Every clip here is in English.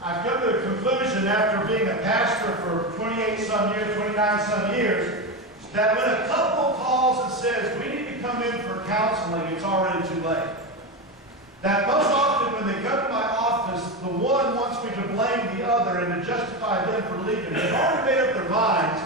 I've come to the conclusion after being a pastor for 28 some years, 29 some years, that when a couple calls and says, we need to come in for counseling, it's already too late. That most often when they come to my office, the one wants me to blame the other and to justify them for leaving. They've already made up their minds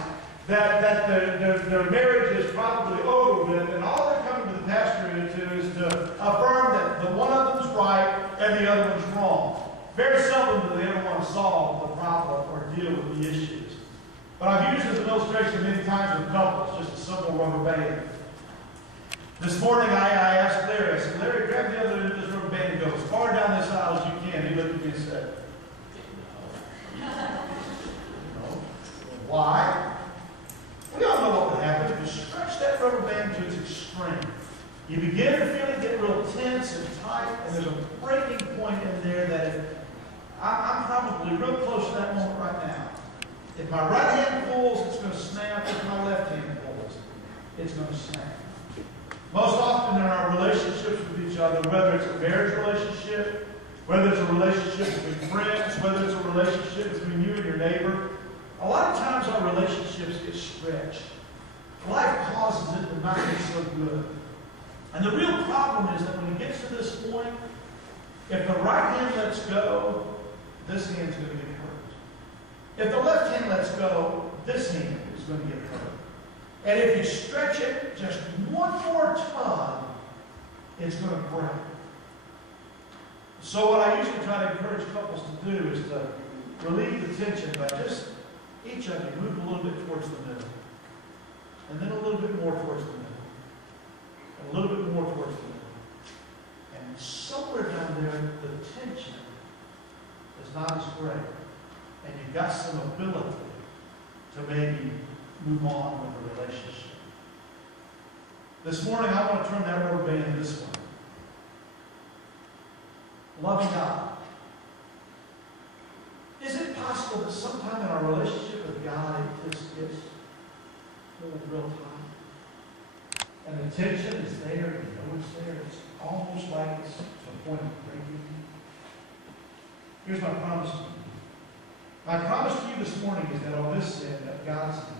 that their marriage is probably over with, and all they're coming to the pastor to is to affirm that the one of them's right and the other one's wrong. Very seldom do they ever want to solve the problem or deal with the issues. But I've used as an illustration many times with couples, just a simple rubber band. This morning I asked Larry, I said, Larry, grab the other end of this rubber band and go as far down this aisle as you can. He looked at me and said, no. Why? We all know what would happen if you stretch that rubber band to its extreme. You begin to feel it get real tense and tight, and there's a breaking point in there that I'm probably real close to that moment right now. If my right hand pulls, it's going to snap. If my left hand pulls, it's going to snap. Most often in our relationships with each other, whether it's a marriage relationship, whether it's a relationship between friends, whether it's a relationship between you and your neighbor, a lot of times our relationships get stretched. Life causes it to not be so good. And the real problem is that when it gets to this point, if the right hand lets go, this hand's going to get hurt. If the left hand lets go, this hand is going to get hurt. And if you stretch it just one more time, it's going to break. So what I usually try to encourage couples to do is to relieve the tension by just each of you move a little bit towards the middle. And then a little bit more towards the middle. And a little bit more towards the middle. And somewhere down there, the tension is not as great. And you've got some ability to maybe move on with the relationship. This morning, I want to turn that rubber band this way. Loving God. Is it possible that sometime in our relationship with God, it just gets real tight? And the tension is there, you know it's there. It's almost like it's to a point of breaking. Here's my promise to you. My promise to you this morning is that on this end, that God's hand,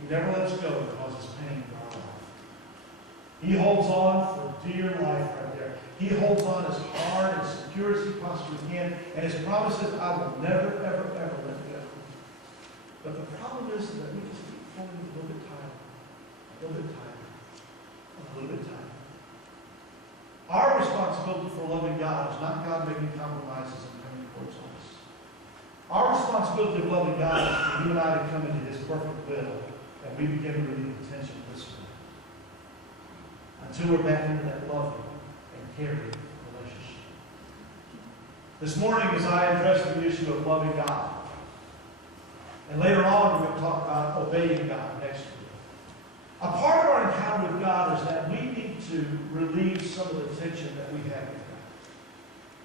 He never lets go because it's pain in our life. He holds on for dear life right there. He holds on as hard and secure as He possibly can. And His promise is, I will never, ever, ever let go. But the problem is that we just keep pulling a little bit tighter, a little bit tighter, a little bit tighter. Our responsibility for loving God is not God making compromises and coming towards us. Our responsibility of loving God is for you and I to come into His perfect will, and we begin to relieve the tension this way. Until we're back into that loving and caring relationship. This morning, as I address the issue of loving God, and later on we're going to talk about obeying God next week. A part of our encounter with God is that we need to relieve some of the tension that we have with God.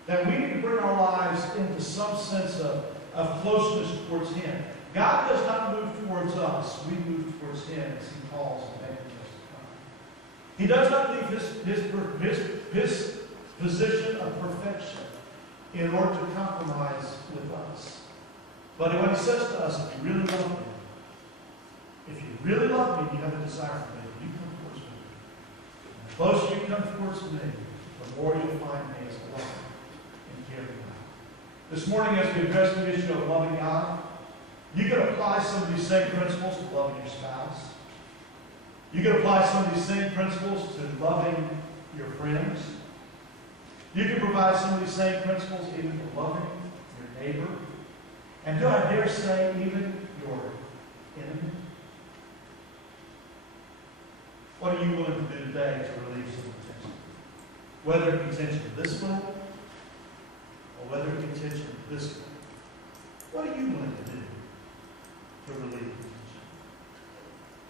That we need to bring our lives into some sense of closeness towards Him. God does not move towards us. We move towards Him as He calls and beckons us to come. He does not leave His position of perfection in order to compromise with us. But when He says to us, if you really love me, if you really love me, you have a desire for me, you come towards me. And the closer you come towards me, the more you'll find me as a loving and caring God. This morning, as we address the issue of loving God, you can apply some of these same principles to loving your spouse. You can apply some of these same principles to loving your friends. You can provide some of these same principles even to loving your neighbor. And do I dare say, even your enemy? What are you willing to do today to relieve some tension? Whether it be tension this way, or whether it be tension this way. What are you willing to do to relieve